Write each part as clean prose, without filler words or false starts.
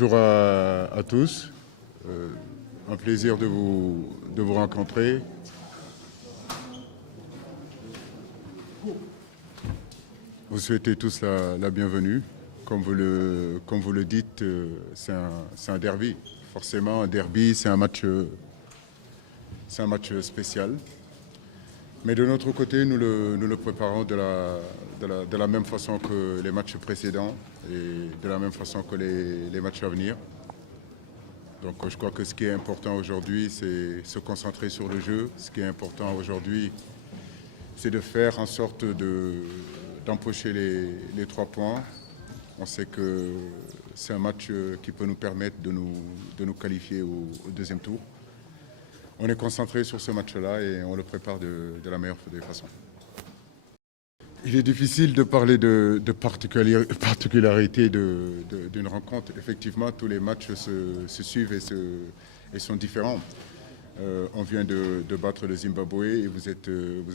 Bonjour à tous. Un plaisir de vous rencontrer. Vous souhaitez tous la bienvenue. Comme vous le dites, c'est un derby. Forcément, un derby, c'est un match spécial. Mais de notre côté, nous le préparons de la même façon que les matchs précédents et de la même façon que les matchs à venir. Donc je crois que ce qui est important aujourd'hui, c'est se concentrer sur le jeu. Ce qui est important aujourd'hui, c'est de faire en sorte d'empocher les 3 points. On sait que c'est un match qui peut nous permettre de nous qualifier au deuxième tour. On est concentré sur ce match-là et on le prépare de la meilleure des façons. Il est difficile de parler de particularité d'une rencontre. Effectivement, tous les matchs se suivent et sont différents. On vient de battre le Zimbabwe et vous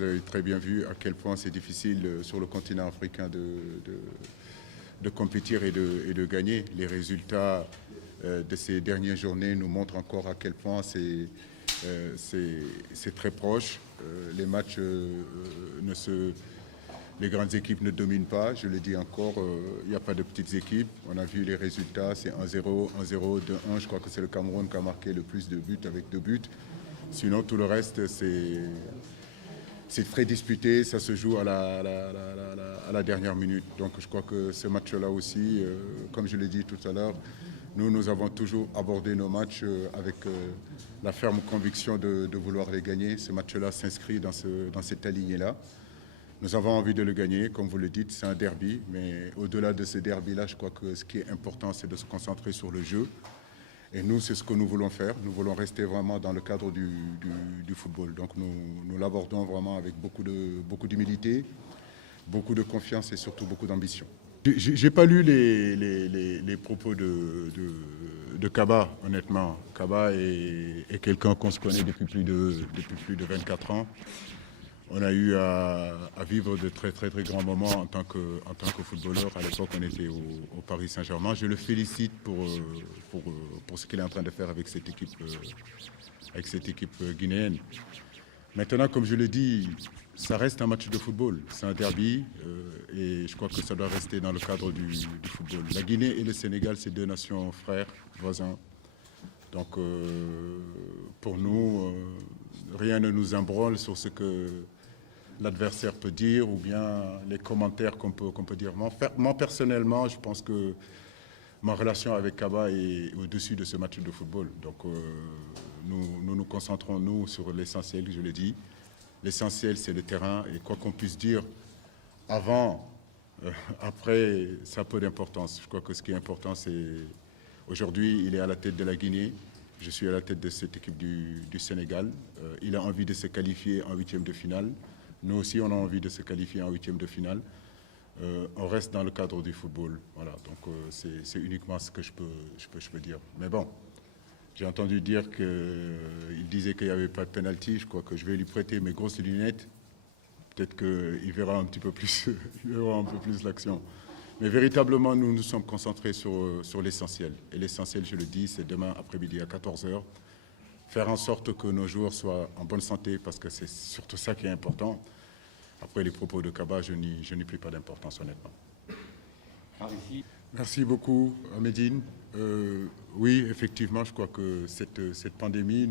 avez très bien vu à quel point c'est difficile sur le continent africain de compétir et de gagner. Les résultats de ces dernières journées nous montrent encore à quel point c'est très proche. Les matchs les grandes équipes ne dominent pas, je le dis encore, il n'y a pas de petites équipes. On a vu les résultats, c'est 1-0, 1-0, 2-1. Je crois que c'est le Cameroun qui a marqué le plus de buts avec 2 buts. Sinon, tout le reste, c'est très disputé, ça se joue à la dernière minute. Donc je crois que ce match-là aussi, comme je l'ai dit tout à l'heure, nous avons toujours abordé nos matchs avec la ferme conviction de vouloir les gagner. Ce match-là s'inscrit dans cette lignée-là. Nous avons envie de le gagner, comme vous le dites, c'est un derby, mais au-delà de ce derby-là, je crois que ce qui est important, c'est de se concentrer sur le jeu. Et nous, c'est ce que nous voulons faire. Nous voulons rester vraiment dans le cadre du football. Donc nous l'abordons vraiment avec beaucoup d'humilité, beaucoup de confiance et surtout beaucoup d'ambition. J'ai pas lu les propos de Kaba, honnêtement. Kaba est quelqu'un qu'on se connaît depuis plus de 24 ans. On a eu à vivre de très grands moments en tant que footballeur. À l'époque, on était au Paris Saint-Germain. Je le félicite pour ce qu'il est en train de faire avec cette équipe guinéenne. Maintenant, comme je le dis, ça reste un match de football. C'est un derby et je crois que ça doit rester dans le cadre du football. La Guinée et le Sénégal, c'est 2 nations frères, voisins. Donc, pour nous, rien ne nous embrouille sur ce que l'adversaire peut dire ou bien les commentaires qu'on peut dire. Moi, personnellement, je pense que ma relation avec Kaba est au-dessus de ce match de football. Donc, nous concentrons, nous, sur l'essentiel, je le dis. L'essentiel, c'est le terrain. Et quoi qu'on puisse dire avant, après, ça a peu d'importance. Je crois que ce qui est important, c'est aujourd'hui, il est à la tête de la Guinée. Je suis à la tête de cette équipe du Sénégal. Il a envie de se qualifier en 8e de finale. Nous aussi, on a envie de se qualifier en 8e de finale. On reste dans le cadre du football. Voilà, donc c'est uniquement ce que je peux dire. Mais bon, j'ai entendu dire qu'il disait qu'il n'y avait pas de penalty. Je crois que je vais lui prêter mes grosses lunettes. Peut-être qu'il verra un petit peu plus, l'action. Mais véritablement, nous nous sommes concentrés sur l'essentiel. Et l'essentiel, je le dis, c'est demain après-midi à 14h. Faire en sorte que nos joueurs soient en bonne santé, parce que c'est surtout ça qui est important. Après les propos de Kaba, je n'y plie pas d'importance, honnêtement. Merci beaucoup, Ahmedine. Oui, effectivement, je crois que cette pandémie,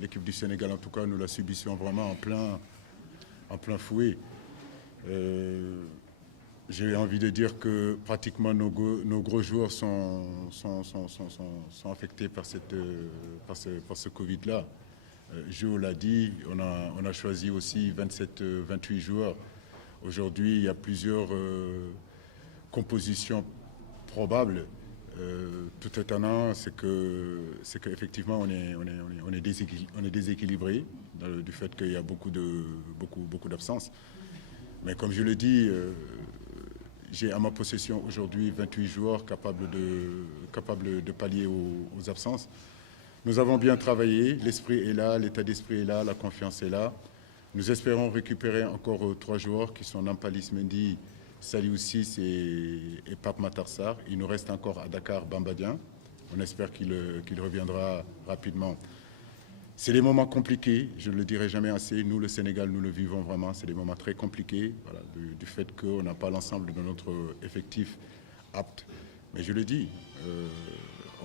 l'équipe du Sénégal, en tout cas, nous la subissions vraiment en plein fouet. J'ai envie de dire que pratiquement nos gros joueurs sont affectés par ce Covid-là. Jo l'a dit, on a choisi aussi 28 joueurs. Aujourd'hui, il y a plusieurs compositions probables. Tout étonnant, c'est qu'effectivement, on est déséquilibré du fait qu'il y a beaucoup d'absences. Mais comme je le dis, j'ai à ma possession aujourd'hui 28 joueurs capables de pallier aux absences. Nous avons bien travaillé, l'esprit est là, l'état d'esprit est là, la confiance est là. Nous espérons récupérer encore 3 joueurs qui sont Nampalys Mendy, Saliou Ciss et Pape Matar Sarr. Il nous reste encore à Dakar Bamba Dieng. On espère qu'il reviendra rapidement. C'est des moments compliqués, je ne le dirai jamais assez. Nous, le Sénégal, nous le vivons vraiment. C'est des moments très compliqués, voilà, du fait qu'on n'a pas l'ensemble de notre effectif apte. Mais je le dis,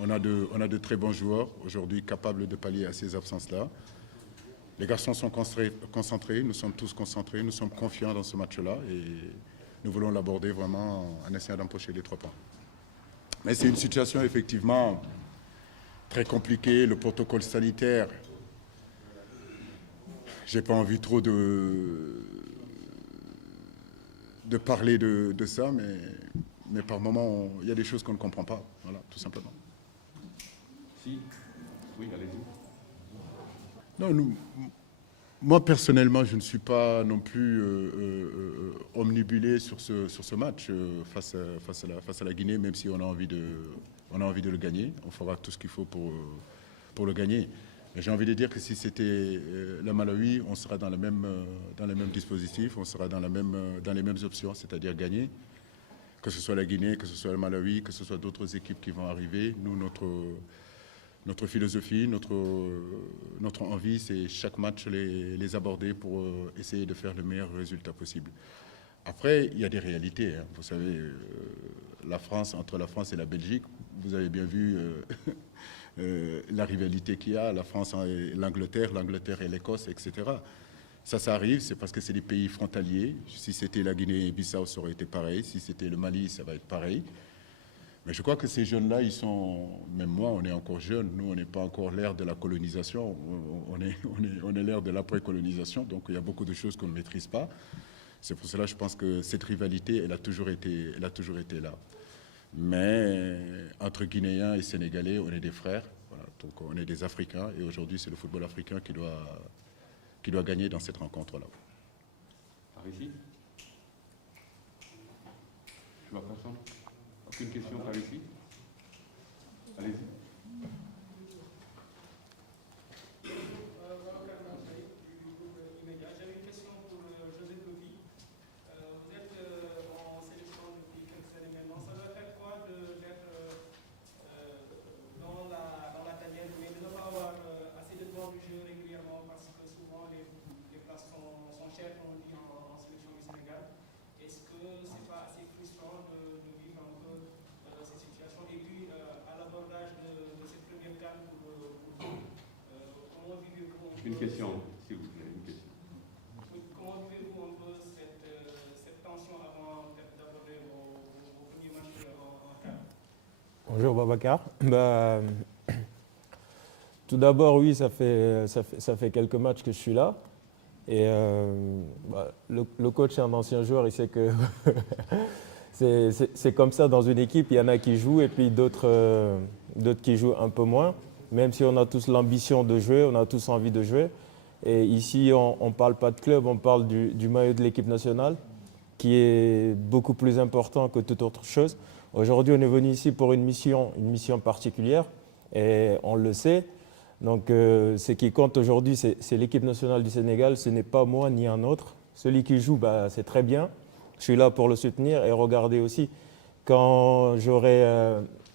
on a de très bons joueurs aujourd'hui capables de pallier à ces absences-là. Les garçons sont concentrés, nous sommes tous concentrés, nous sommes confiants dans ce match-là et nous voulons l'aborder vraiment en essayant d'empocher les 3 points. Mais c'est une situation effectivement très compliquée. Le protocole sanitaire, j'ai pas envie trop de parler de ça, mais par moments, il y a des choses qu'on ne comprend pas, voilà, tout simplement. Si, oui, allez-y. Non, moi, personnellement, je ne suis pas non plus omnibulé sur ce match face à la Guinée, même si on a envie de le gagner. On fera tout ce qu'il faut pour le gagner. Mais j'ai envie de dire que si c'était le Malawi, on sera dans les mêmes dispositifs, on sera dans les mêmes options, c'est-à-dire gagner. Que ce soit la Guinée, que ce soit le Malawi, que ce soit d'autres équipes qui vont arriver. Nous, notre philosophie, notre envie, c'est chaque match les aborder pour essayer de faire le meilleur résultat possible. Après, il y a des réalités. Hein. Vous savez, entre la France et la Belgique, vous avez bien vu la rivalité qu'il y a, la France et l'Angleterre et l'Écosse, etc. Ça arrive, c'est parce que c'est des pays frontaliers. Si c'était la Guinée-Bissau, ça aurait été pareil. Si c'était le Mali, ça va être pareil. Mais je crois que ces jeunes-là, ils sont, même moi, on est encore jeunes, nous, on n'est pas encore l'ère de la colonisation, on est l'ère de l'après-colonisation, donc il y a beaucoup de choses qu'on ne maîtrise pas. C'est pour cela que je pense que cette rivalité, elle a toujours été là. Mais entre Guinéens et Sénégalais, on est des frères, voilà, donc on est des Africains, et aujourd'hui, c'est le football africain qui doit gagner dans cette rencontre-là. Par ici. Je vois personne. Aucune question par ici. Allez-y. J'avais une question pour José Gobi. Vous êtes en sélection depuis quelques années maintenant. Ça doit faire quoi d'être dans la tanière, mais de ne pas avoir assez de temps du jeu régulièrement parce que souvent les places sont chères, comme on dit en sélection du Sénégal. Est-ce que c'est pas assez frustrant de vivre un peu ces situations? Et puis, à l'abordage de cette première CAN pour vous, comment vivez-vous? Une question, s'il vous plaît, une question. Comment vivez-vous un peu cette tension avant d'aborder vos premiers matchs en CAN? Bonjour Babacar. Tout d'abord, oui, ça fait quelques matchs que je suis là. Et le coach est un ancien joueur, il sait que c'est comme ça dans une équipe. Il y en a qui jouent et puis d'autres qui jouent un peu moins. Même si on a tous l'ambition de jouer, on a tous envie de jouer. Et ici, on ne parle pas de club, on parle du maillot de l'équipe nationale, qui est beaucoup plus important que toute autre chose. Aujourd'hui, on est venu ici pour une mission particulière, et on le sait. Donc, ce qui compte aujourd'hui, c'est l'équipe nationale du Sénégal. Ce n'est pas moi ni un autre. Celui qui joue, c'est très bien. Je suis là pour le soutenir et regarder aussi. Quand j'aurai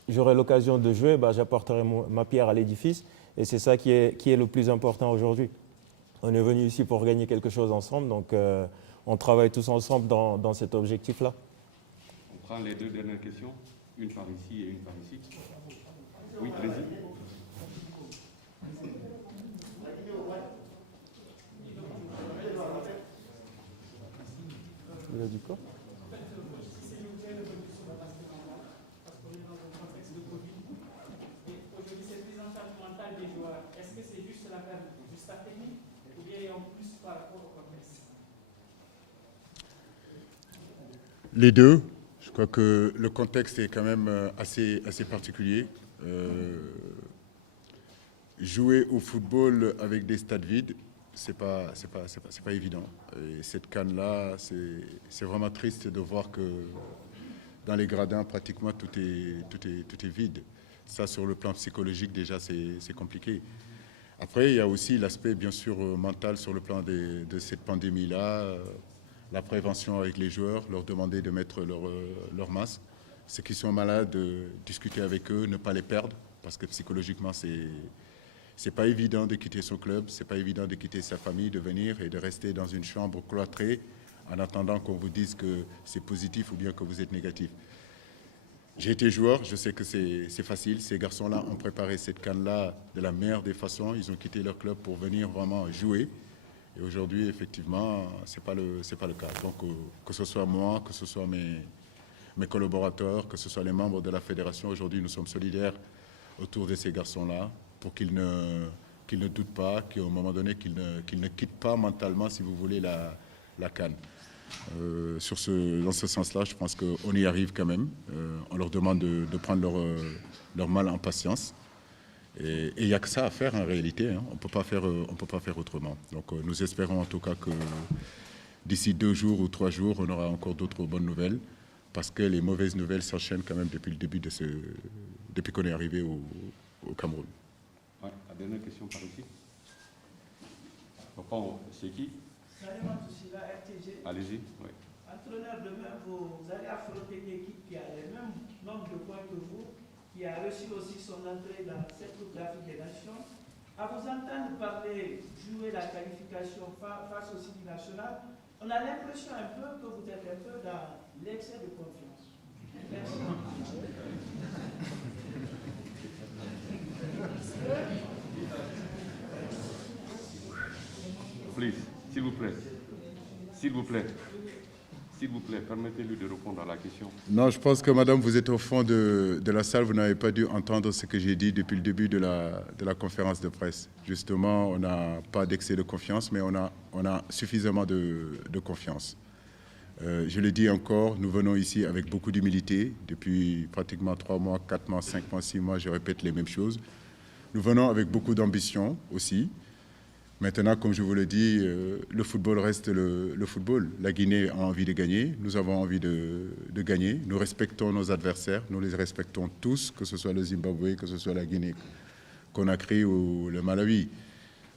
l'occasion de jouer, j'apporterai ma pierre à l'édifice. Et c'est ça qui est le plus important aujourd'hui. On est venu ici pour gagner quelque chose ensemble. Donc, on travaille tous ensemble dans cet objectif-là. On prend les 2 dernières questions. Une par ici et une par ici. Oui, allez-y. Vous avez dit quoi? Aujourd'hui, cette prise en charge mentale des joueurs, est-ce que c'est juste l'affaire du staff technique ou bien en plus par rapport au contexte? Les deux. Je crois que le contexte est quand même assez particulier. Jouer au football avec des stades vides, c'est pas évident. Et cette CAN-là, c'est vraiment triste de voir que dans les gradins, pratiquement tout est vide. Ça, sur le plan psychologique, déjà, c'est compliqué. Après, il y a aussi l'aspect, bien sûr, mental sur le plan de cette pandémie-là, la prévention avec les joueurs, leur demander de mettre leur masque. Ceux qui sont malades, discuter avec eux, ne pas les perdre, parce que psychologiquement, c'est pas évident de quitter son club, c'est pas évident de quitter sa famille, de venir et de rester dans une chambre cloîtrée en attendant qu'on vous dise que c'est positif ou bien que vous êtes négatif. J'ai été joueur, je sais que c'est facile. Ces garçons-là ont préparé cette CAN-là de la meilleure des façons. Ils ont quitté leur club pour venir vraiment jouer. Et aujourd'hui, effectivement, c'est pas le cas. Donc, que ce soit moi, que ce soit mes collaborateurs, que ce soit les membres de la fédération, aujourd'hui, nous sommes solidaires autour de ces garçons-là pour qu'ils ne doutent pas, qu'à un moment donné, qu'ils ne quittent pas mentalement, si vous voulez, la CAN. Dans ce sens-là, je pense qu'on y arrive quand même. On leur demande de prendre leur mal en patience. Et il n'y a que ça à faire en réalité. Hein. On ne peut pas faire autrement. Donc nous espérons en tout cas que d'ici 2 jours ou 3 jours, on aura encore d'autres bonnes nouvelles. Parce que les mauvaises nouvelles s'enchaînent quand même depuis le début depuis qu'on est arrivé au Cameroun. Ouais, la dernière question par ici. Papa, c'est qui? Allez-y. Ouais. Entraîneur, demain, vous allez affronter une équipe qui a le même nombre de points que vous, qui a reçu aussi son entrée dans cette Coupe d'Afrique des Nations. À vous entendre parler, jouer la qualification face au Sidi national, on a l'impression un peu que vous êtes un peu dans l'excès de confiance. Merci. Please, s'il vous plaît, permettez-lui de répondre à la question. Non, je pense que madame, vous êtes au fond de la salle, vous n'avez pas dû entendre ce que j'ai dit depuis le début de la conférence de presse. Justement, on n'a pas d'excès de confiance, mais on a suffisamment de confiance. Je le dis encore, nous venons ici avec beaucoup d'humilité. Depuis pratiquement 3 mois, 4 mois, 5 mois, 6 mois, je répète les mêmes choses. Nous venons avec beaucoup d'ambition aussi. Maintenant, comme je vous le dis, le football reste le football. La Guinée a envie de gagner, nous avons envie de gagner. Nous respectons nos adversaires, nous les respectons tous, que ce soit le Zimbabwe, que ce soit la Guinée Conakry ou le Malawi.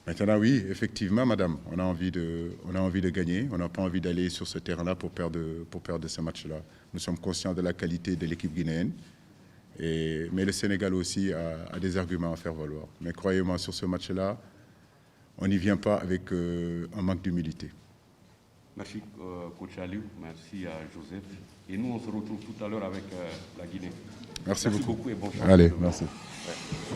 Maintenant, oui, effectivement, madame, on a envie de gagner. On n'a pas envie d'aller sur ce terrain-là pour perdre ce match-là. Nous sommes conscients de la qualité de l'équipe guinéenne. Mais le Sénégal aussi a des arguments à faire valoir. Mais croyez-moi, sur ce match-là, on n'y vient pas avec un manque d'humilité. Merci, coach Aliou. Merci à Joseph. Et nous, on se retrouve tout à l'heure avec la Guinée. Merci beaucoup. Beaucoup et bon chance. Allez, merci. Ouais.